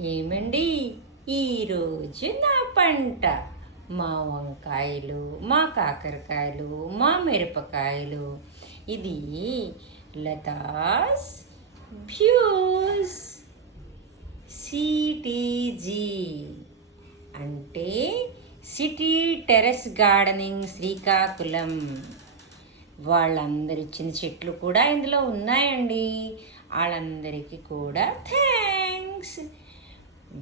ఏమండి ఈరోజు నా పంట మా వంకాయలు, మా కాకరకాయలు, మా మిరపకాయలు. ఇది లతాస్ వ్యూస్ సిటీజీ అంటే సిటీ టెర్రస్ గార్డెనింగ్ శ్రీకాకుళం. వాళ్ళందరు ఇచ్చిన చెట్లు కూడా ఇందులో ఉన్నాయండి. వాళ్ళందరికీ కూడా థ్యాంక్స్.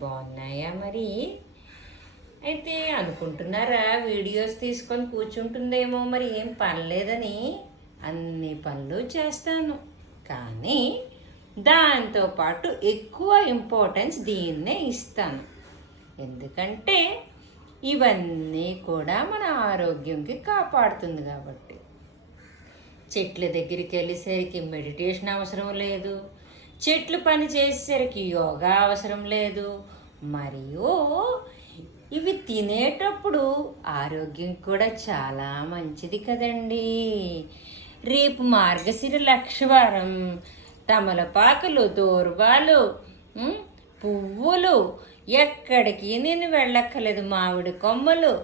బాగున్నాయా మరి? అయితే అనుకుంటున్నారా వీడియోస్ తీసుకొని కూర్చుంటుందేమో, మరి ఏం పనిలేదని. అన్ని పనులు చేస్తాను, కానీ దాంతోపాటు ఎక్కువ ఇంపార్టెన్స్ దీన్నే ఇస్తాను. ఎందుకంటే ఇవన్నీ కూడా మన ఆరోగ్యంకి కాపాడుతుంది కాబట్టి. చెట్ల దగ్గరికి వెళ్ళేసరికి మెడిటేషన్ అవసరం లేదు, చెట్లు పని చేసేసరికి యోగా అవసరం లేదు, మరియు ఇవి తినేటప్పుడు ఆరోగ్యం కూడా చాలా మంచిది కదండి. రేపు మార్గశిర లక్షవారం. తమలపాకులు, దూర్వాలు, పువ్వులు, ఎక్కడికి నేను వెళ్ళక్కర్లేదు. మామిడి కొమ్మలు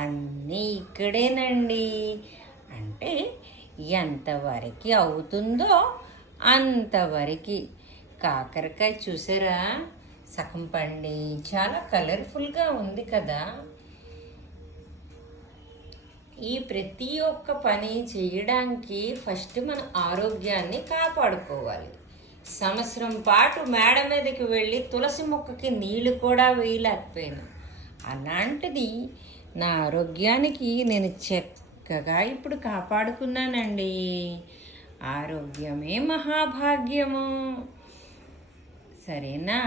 అన్నీ ఇక్కడేనండి. అంటే ఎంతవరకు అవుతుందో అంతవరకు. కాకరకాయ చూసారా, సగం పండి చాలా కలర్ఫుల్గా ఉంది కదా. ఈ ప్రతి ఒక్క పని చేయడానికి ఫస్ట్ మన ఆరోగ్యాన్ని కాపాడుకోవాలి. సంవత్సరం పాటు మేడ మీదకి వెళ్ళి తులసి మొక్కకి నీళ్లు కూడా వేయలేకపోయాను. అలాంటిది నా ఆరోగ్యానికి నేను చక్కగా ఇప్పుడు కాపాడుకున్నానండి. ఆరోగ్యమే మహాభాగ్యము. సరేనా?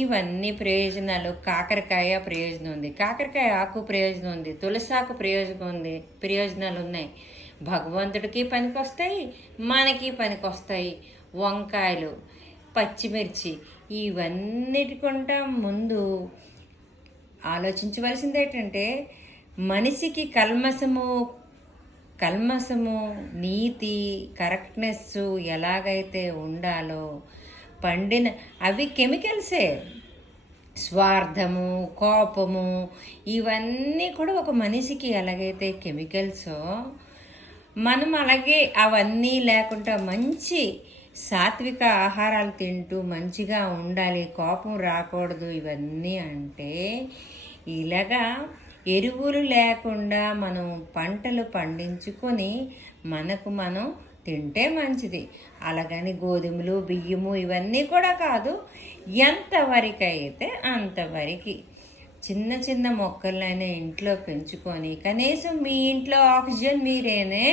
ఇవన్నీ ప్రయోజనాలు. కాకరకాయ ప్రయోజనం ఉంది, కాకరకాయ ఆకు ప్రయోజనం ఉంది, తులసాకు ప్రయోజనాలు ఉన్నాయి. భగవంతుడికి పనికొస్తాయి, మనకి పనికొస్తాయి. వంకాయలు, పచ్చిమిర్చి, ఇవన్నిటికంటే ముందు ఆలోచించవలసింది ఏంటంటే మనిషికి కల్మసము నీతి కరెక్ట్నెస్ ఎలాగైతే ఉండాలో పండిన అవి కెమికల్సే. స్వార్థము, కోపము, ఇవన్నీ కూడా ఒక మనిషికి ఎలాగైతే కెమికల్సో, మనం అలాగే అవన్నీ లేకుండా మంచి సాత్విక ఆహారాలు తింటూ మంచిగా ఉండాలి, కోపం రాకూడదు. ఇవన్నీ అంటే ఇలాగా ఎరువులు లేకుండా మనం పంటలు పండించుకొని మనకు మనం తింటే మంచిది. అలాగని గోధుమలు, బియ్యము ఇవన్నీ కూడా కాదు. ఎంతవరకు అయితే అంతవరకు చిన్న చిన్న మొక్కలైనా ఇంట్లో పెంచుకొని కనీసం మీ ఇంట్లో ఆక్సిజన్ మీరేనే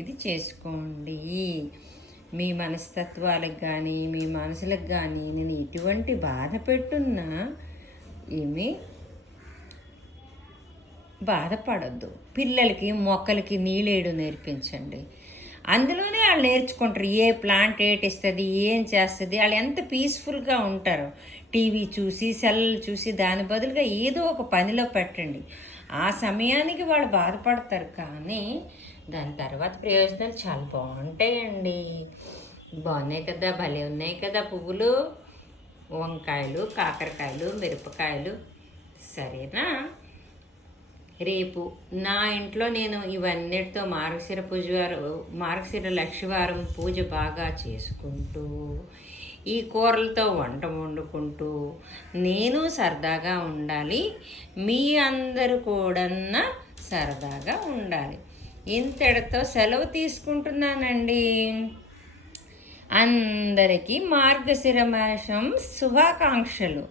ఇది చేసుకోండి. మీ మనస్తత్వాలకు కానీ మీ మనసులకు కానీ నేను ఎటువంటి బాధ పెట్టున్నా ఏమీ బాధపడద్దు. పిల్లలకి మొక్కలకి నీళ్ళేయడం నేర్పించండి. అందులోనే వాళ్ళు నేర్చుకుంటారు ఏ ప్లాంట్ ఏటిస్తుంది, ఏం చేస్తుంది. వాళ్ళు ఎంత పీస్ఫుల్గా ఉంటారు. టీవీ చూసి, సెల్ చూసి దాని బదులుగా ఏదో ఒక పనిలో పెట్టండి. ఆ సమయానికి వాళ్ళు బాధపడతారు, కానీ దాని తర్వాత ప్రయోజనాలు చాలా బాగుంటాయండి. బాగున్నాయి కదా, భలే ఉన్నాయి కదా పువ్వులు, వంకాయలు, కాకరకాయలు, మిరపకాయలు. సరేనా? రేపు నా ఇంట్లో నేను ఇవన్నిటితో మార్గశిర లక్షవారం పూజ బాగా చేసుకుంటూ ఈ కూరలతో వంట వండుకుంటూ నేను సరదాగా ఉండాలి. మీ అందరూ కూడా సరదాగా ఉండాలి. ఇంతటితో సెలవు తీసుకుంటున్నానండి. అందరికీ మార్గశిర మాసం శుభాకాంక్షలు.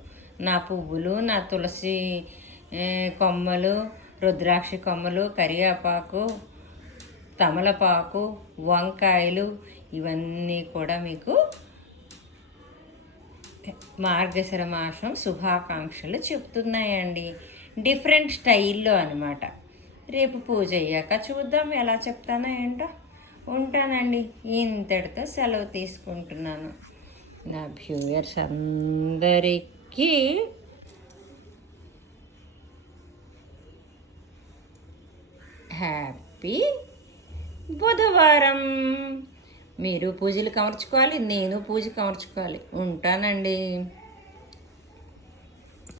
నా పువ్వులు, నా తులసి కొమ్మలు, రుద్రాక్ష కొమ్మలు, కరివేపాకు, తమలపాకు, వంకాయలు ఇవన్నీ కూడా మీకు మార్గశిర మాసం శుభాకాంక్షలు చెప్తున్నాయండి. డిఫరెంట్ స్టైల్లో అనమాట. రేపు పూజ అయ్యాక చూద్దాం ఎలా చెప్తానో ఏంటో. ఉంటానండి. ఇంతటితో సెలవు తీసుకుంటున్నాను. నా వ్యూయర్స్ అందరికీ హ్యాపీ బుధవారం. మీరు పూజలు కమర్చుకోవాలి, నేను పూజ కమర్చుకోవాలి. ఉంటానండి.